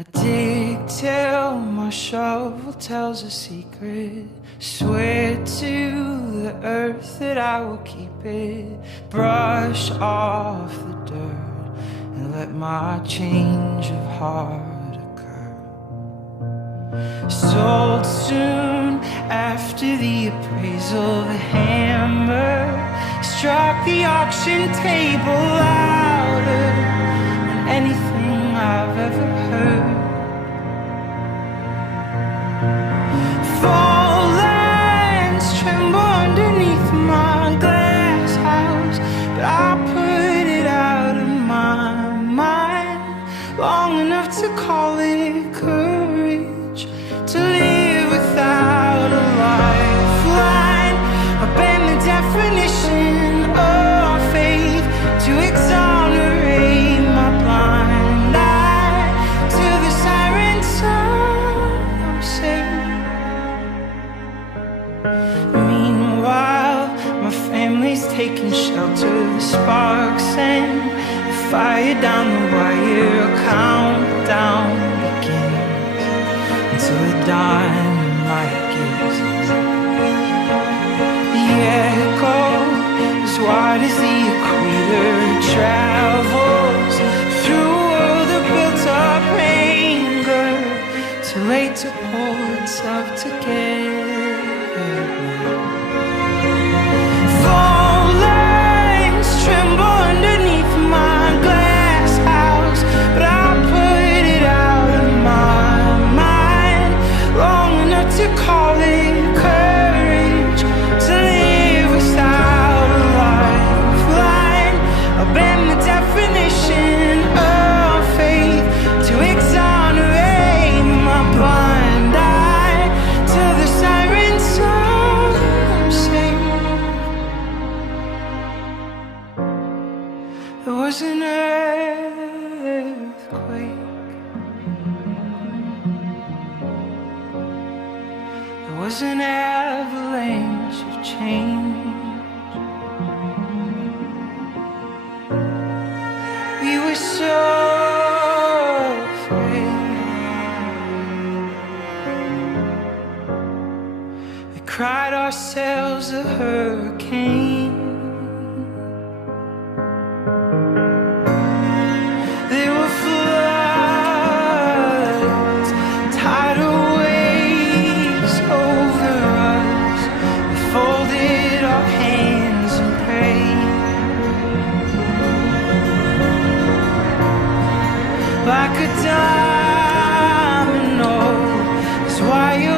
I dig till my shovel tells a secret. Swear to the earth that I will keep it. Brush off the dirt and let my change of heart occur. Sold soon after the appraisal, the hammer struck the auction table louder than anything I've ever heard. Fall lands tremble underneath my glass house, but I put it out of my mind long enough to call it courage, to live without a lifeline. I've been the definition of faith, to exonerate my blind eye. To the siren song, I'm safe. Meanwhile, my family's taking shelter. The sparks and the fire down the wire. A countdown begins until the dynamite gives in. The echo as wide as the equator. It travels through all the built-up anger, too late to pull itself together. Fall lines tremble underneath my glass house, but I put it out of my mind long enough to call it courage, to live without a lifeline. I've been the definition of faith, to exonerate my blind eye. Till the siren song, I'm safe. There was an earthquake. There was an avalanche of change. We were so afraid. We cried ourselves a hurricane. There were floods, tidal waves over us. We folded our hands and prayed. Like a domino, that's why you